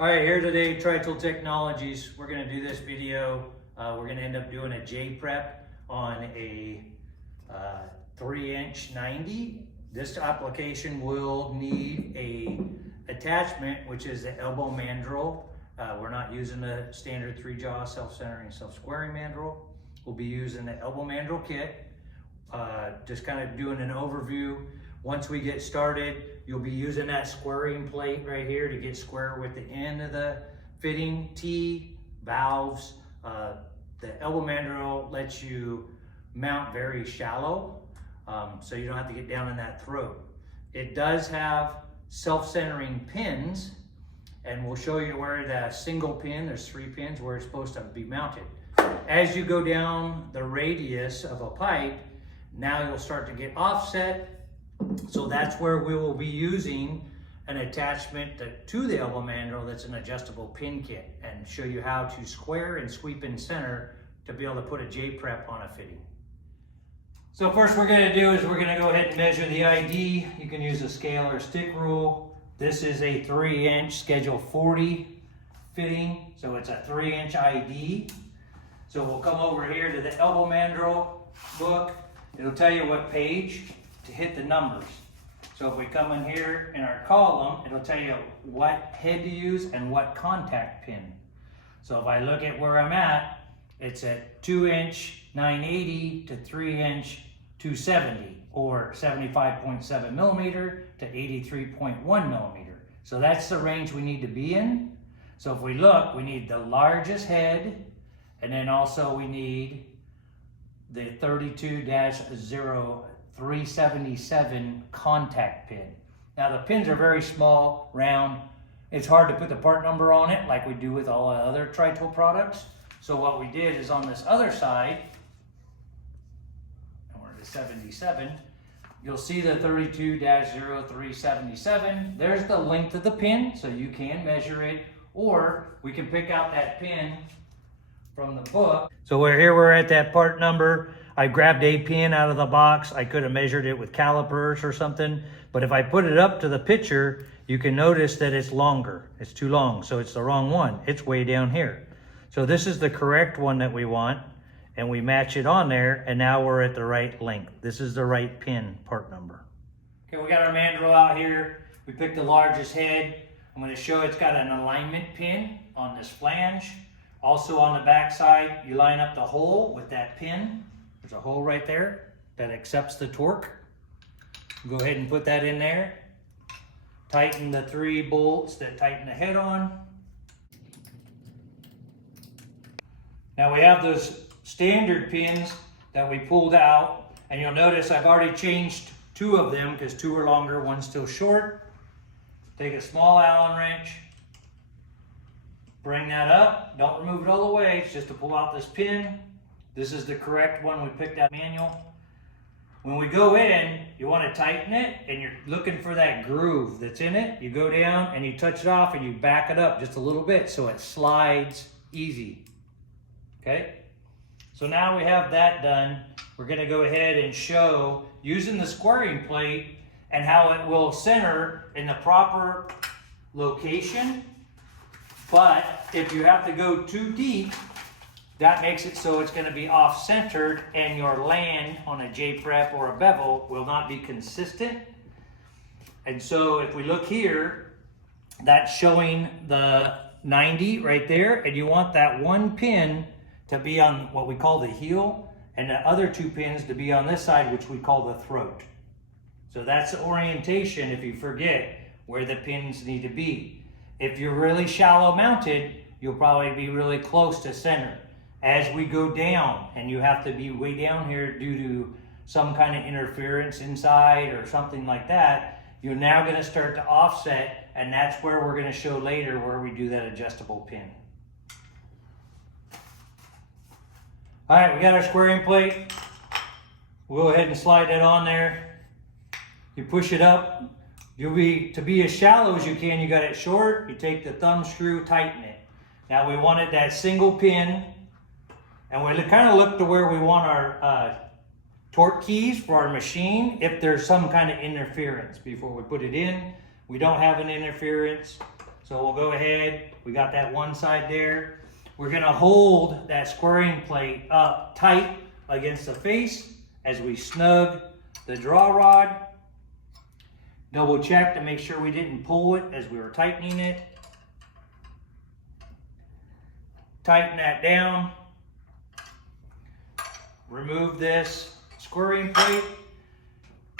All right, here today, Tri-Tool Technologies. We're gonna do this video. We're gonna end up doing a J-prep on a 3" 90. This application will need a attachment, which is the elbow mandrel. We're not using the standard 3-jaw self-centering, self-squaring mandrel. We'll be using the elbow mandrel kit. Just kind of doing an overview. Once we get started, you'll be using that squaring plate right here to get square with the end of the fitting T, valves. The elbow mandrel lets you mount very shallow, so you don't have to get down in that throat. It does have self-centering pins, and we'll show you where the single pin, there's 3 pins, where it's supposed to be mounted. As you go down the radius of a pipe, now you'll start to get offset. So that's where we will be using an attachment to the elbow mandrel that's an adjustable pin kit, and show you how to square and sweep in center to be able to put a J-prep on a fitting. So first we're going to do is we're going to go ahead and measure the ID. You can use a scale or stick rule. This is a 3" schedule 40 fitting, so it's a 3" ID. So we'll come over here to the elbow mandrel book. It'll tell you what page to hit the numbers. So if we come in here in our column, it'll tell you what head to use and what contact pin. So if I look at where I'm at, it's at 2" 980 to 3" 270, or 75.7 millimeter to 83.1 millimeter. So that's the range we need to be in. So if we look, we need the largest head, and then also we need the 32-0377 contact pin. Now the pins are very small, round. It's hard to put the part number on it like we do with all the other Tri-Tool products. So what we did is on this other side, and we're at 77, you'll see the 32-0377. There's the length of the pin, so you can measure it, or we can pick out that pin from the book. So we're at that part number. I grabbed a pin out of the box. I could have measured it with calipers or something, but if I put it up to the picture, you can notice that it's longer. It's too long, so it's the wrong one. It's way down here. So this is the correct one that we want, and we match it on there, and now we're at the right length. This is the right pin part number. Okay, we got our mandrel out here. We picked the largest head. I'm going to show it's got an alignment pin on this flange. Also on the back side, you line up the hole with that pin. There's a hole right there that accepts the torque. Go ahead and put that in there. Tighten the 3 bolts that tighten the head on. Now we have those standard pins that we pulled out, and you'll notice I've already changed 2 of them because 2 are longer, one's still short. Take a small Allen wrench, bring that up. Don't remove it all the way, it's just to pull out this pin. This is the correct one we picked out manual. When we go in, you want to tighten it, and you're looking for that groove that's in it. You go down and you touch it off and you back it up just a little bit so it slides easy. Okay? So now we have that done. We're going to go ahead and show using the squaring plate and how it will center in the proper location. But if you have to go too deep, that makes it so it's going to be off-centered, and your land on a J-prep or a bevel will not be consistent. And so if we look here, that's showing the 90 right there, and you want that one pin to be on what we call the heel, and the other 2 pins to be on this side, which we call the throat. So that's the orientation if you forget where the pins need to be. If you're really shallow mounted, you'll probably be really close to center. As we go down, and you have to be way down here due to some kind of interference inside or something like that, you're now going to start to offset, and that's where we're going to show later where we do that adjustable pin. All right, we got our squaring plate. We'll go ahead and slide that on there. You push it up. To be as shallow as you can, you got it short. You take the thumb screw, tighten it. Now we wanted that single pin, and we kind of look to where we want our torque keys for our machine if there's some kind of interference before we put it in. We don't have an interference, So we'll go ahead, we got that one side there. We're gonna hold that squaring plate up tight against the face as we snug the draw rod. Double check to make sure we didn't pull it as we were tightening it. Tighten that down. Remove this squaring plate.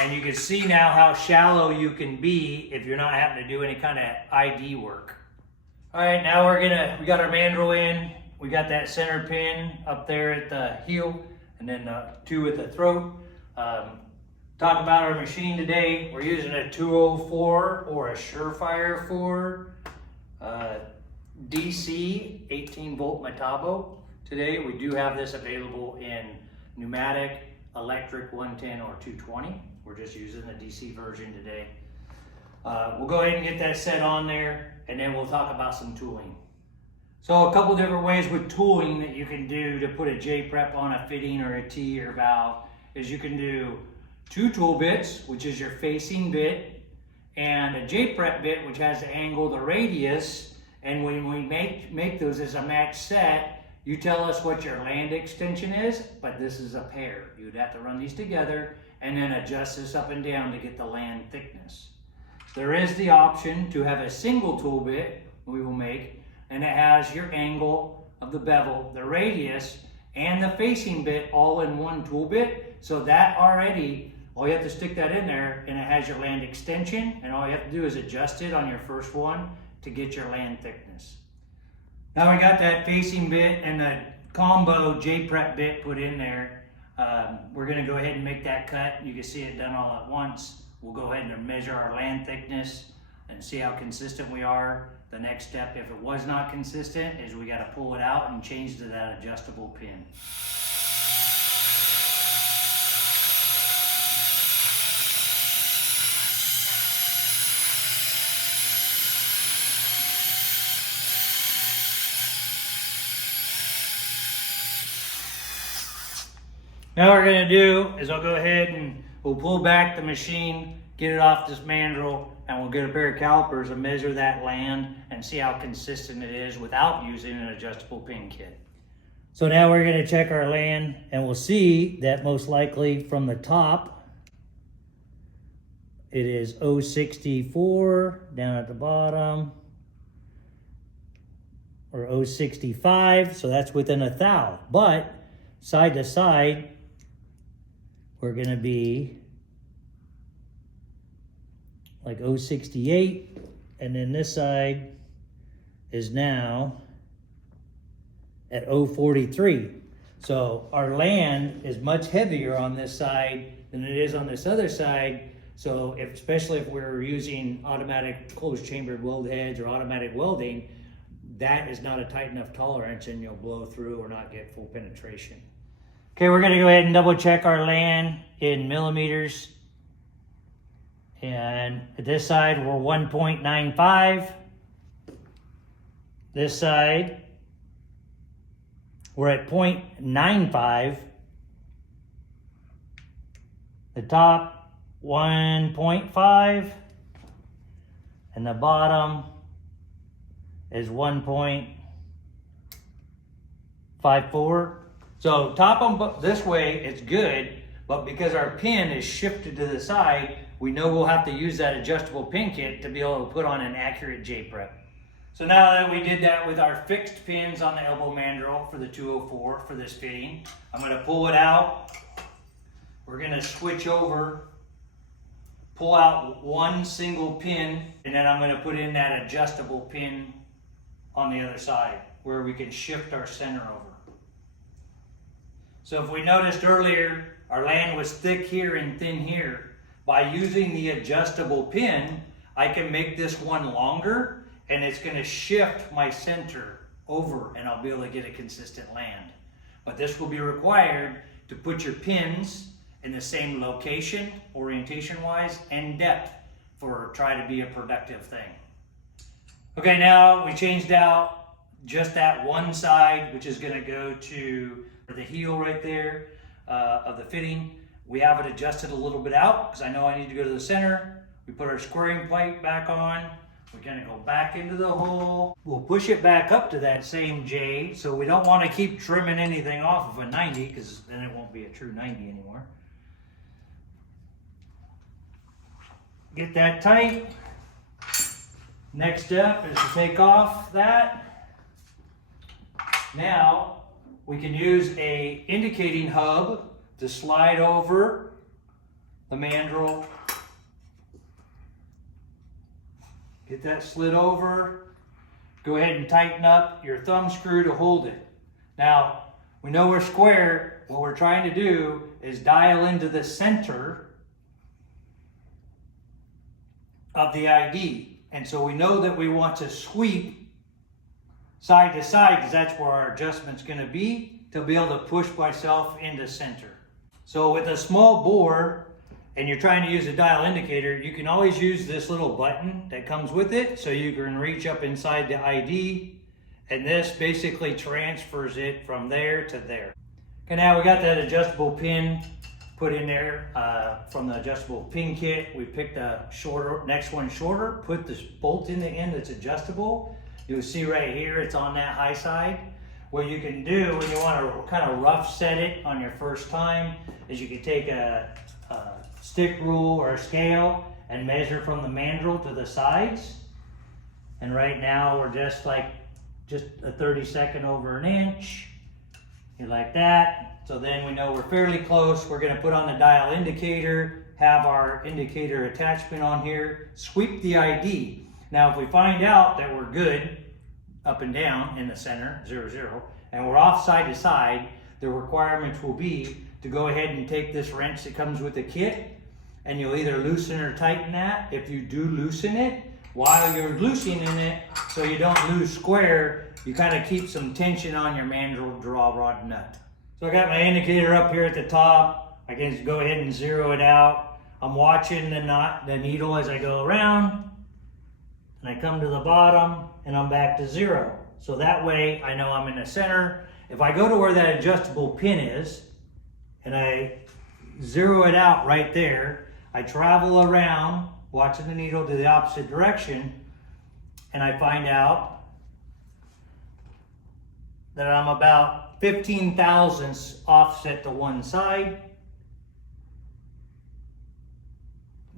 And you can see now how shallow you can be if you're not having to do any kind of ID work. All right, now we got our mandrel in. We got that center pin up there at the heel and then 2 at the throat. Talk about our machine today. We're using a 204 or a Surefire 4 DC 18 volt Metabo. Today we do have this available in pneumatic, electric 110 or 220. We're just using the DC version today. We'll go ahead and get that set on there and then we'll talk about some tooling. So a couple different ways with tooling that you can do to put a J-prep on a fitting or a T or valve is you can do 2 tool bits, which is your facing bit, and a J-prep bit, which has the angle, the radius, and when we make those as a match set, you tell us what your land extension is, but this is a pair. You'd have to run these together and then adjust this up and down to get the land thickness. There is the option to have a single tool bit we will make, and it has your angle of the bevel, the radius, and the facing bit all in one tool bit. So that already, all you have to stick that in there and it has your land extension, and all you have to do is adjust it on your first one to get your land thickness. Now we got that facing bit and the combo J-prep bit put in there. We're gonna go ahead and make that cut. You can see it done all at once. We'll go ahead and measure our land thickness and see how consistent we are. The next step, if it was not consistent, is we gotta pull it out and change to that adjustable pin. Now what we're gonna do is I'll go ahead and we'll pull back the machine, get it off this mandrel, and we'll get a pair of calipers and measure that land and see how consistent it is without using an adjustable pin kit. So now we're gonna check our land and we'll see that most likely from the top, it is 064 down at the bottom, or 065, so that's within a thou. But side to side, we're gonna be like 068, and then this side is now at 043. So our land is much heavier on this side than it is on this other side. So especially if we're using automatic closed chambered weld heads or automatic welding, that is not a tight enough tolerance and you'll blow through or not get full penetration. Okay, we're gonna go ahead and double check our land in millimeters. And at this side, we're 1.95. This side, we're at 0.95. The top, 1.5. And the bottom is 1.54. So top on this way, it's good, but because our pin is shifted to the side, we know we'll have to use that adjustable pin kit to be able to put on an accurate J-prep. So now that we did that with our fixed pins on the elbow mandrel for the 204 for this fitting, I'm gonna pull it out. We're gonna switch over, pull out one single pin, and then I'm gonna put in that adjustable pin on the other side where we can shift our center over. So if we noticed earlier, our land was thick here and thin here. By using the adjustable pin, I can make this one longer and it's gonna shift my center over and I'll be able to get a consistent land. But this will be required to put your pins in the same location, orientation-wise, and depth for try to be a productive thing. Okay, now we changed out just that one side, which is gonna go to the heel right there of the fitting. We have it adjusted a little bit out because I know I need to go to the center. We put our squaring plate back on. We're gonna go back into the hole. We'll push it back up to that same J, so we don't want to keep trimming anything off of a 90 because then it won't be a true 90 anymore. Get that tight. Next step is to take off that. Now we can use a indicating hub to slide over the mandrel. Get that slid over. Go ahead and tighten up your thumb screw to hold it. Now, we know we're square. What we're trying to do is dial into the center of the ID. And so we know that we want to sweep side to side because that's where our adjustment's going to be able to push myself into center. So with a small bore, and you're trying to use a dial indicator, you can always use this little button that comes with it, so you can reach up inside the ID, and this basically transfers it from there to there. Okay, now we got that adjustable pin put in there from the adjustable pin kit. We picked a shorter, next one shorter, put this bolt in the end that's adjustable. You'll see right here, it's on that high side. What you can do when you want to kind of rough set it on your first time is you can take a stick rule or a scale and measure from the mandrel to the sides. And right now we're just a 32nd over an inch. You like that. So then we know we're fairly close. We're going to put on the dial indicator, have our indicator attachment on here, sweep the ID. Now if we find out that we're good up and down in the center, 0, 0, and we're off side to side, the requirements will be to go ahead and take this wrench that comes with the kit, and you'll either loosen or tighten that. If you do loosen it, while you're loosening it, so you don't lose square, you kind of keep some tension on your mandrel draw rod nut. So I got my indicator up here at the top. I can just go ahead and zero it out. I'm watching the needle as I go around, and I come to the bottom, and I'm back to 0. So that way I know I'm in the center. If I go to where that adjustable pin is, and I zero it out right there, I travel around, watching the needle to the opposite direction, and I find out that I'm about 15 thousandths offset to one side.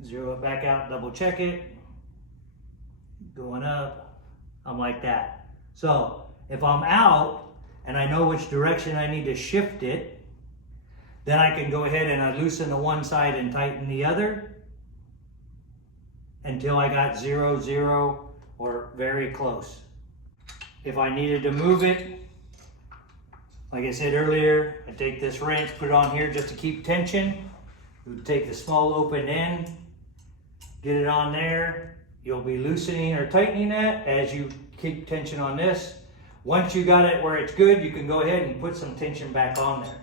Zero it back out, double check it. Going up, I'm like that. So if I'm out and I know which direction I need to shift it, then I can go ahead and I loosen the one side and tighten the other until I got 0, 0 or very close. If I needed to move it, like I said earlier, I take this wrench, put it on here just to keep tension. We'll take the small open end, get it on there. You'll be loosening or tightening it as you keep tension on this. Once you got it where it's good, you can go ahead and put some tension back on there.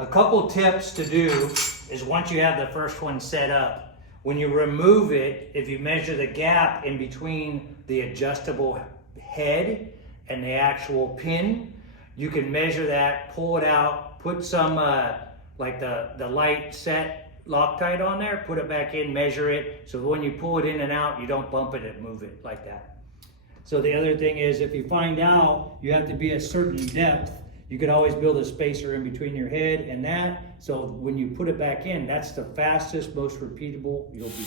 A couple tips to do is once you have the first one set up, when you remove it, if you measure the gap in between the adjustable head and the actual pin, you can measure that, pull it out, put some like the light set Loctite on there, put it back in, measure it, so when you pull it in and out, you don't bump it and move it like that. So the other thing is, if you find out you have to be a certain depth, you could always build a spacer in between your head and that, so when you put it back in, that's the fastest, most repeatable you'll be.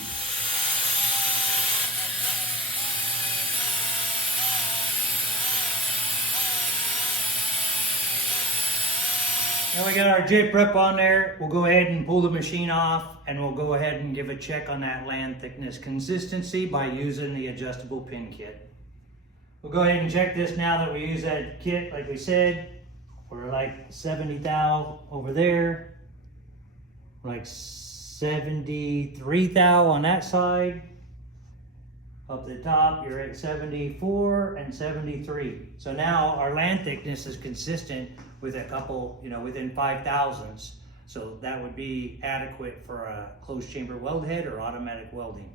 Now we got our J prep on there. We'll go ahead and pull the machine off, and we'll go ahead and give a check on that land thickness consistency by using the adjustable pin kit. We'll go ahead and check this now that we use that kit. Like we said, we're like 70 thou over there. We're like 73 thou on that side. Up the top, you're at 74 and 73. So now our land thickness is consistent with a couple, within 5 thousandths. So that would be adequate for a closed chamber weld head or automatic welding.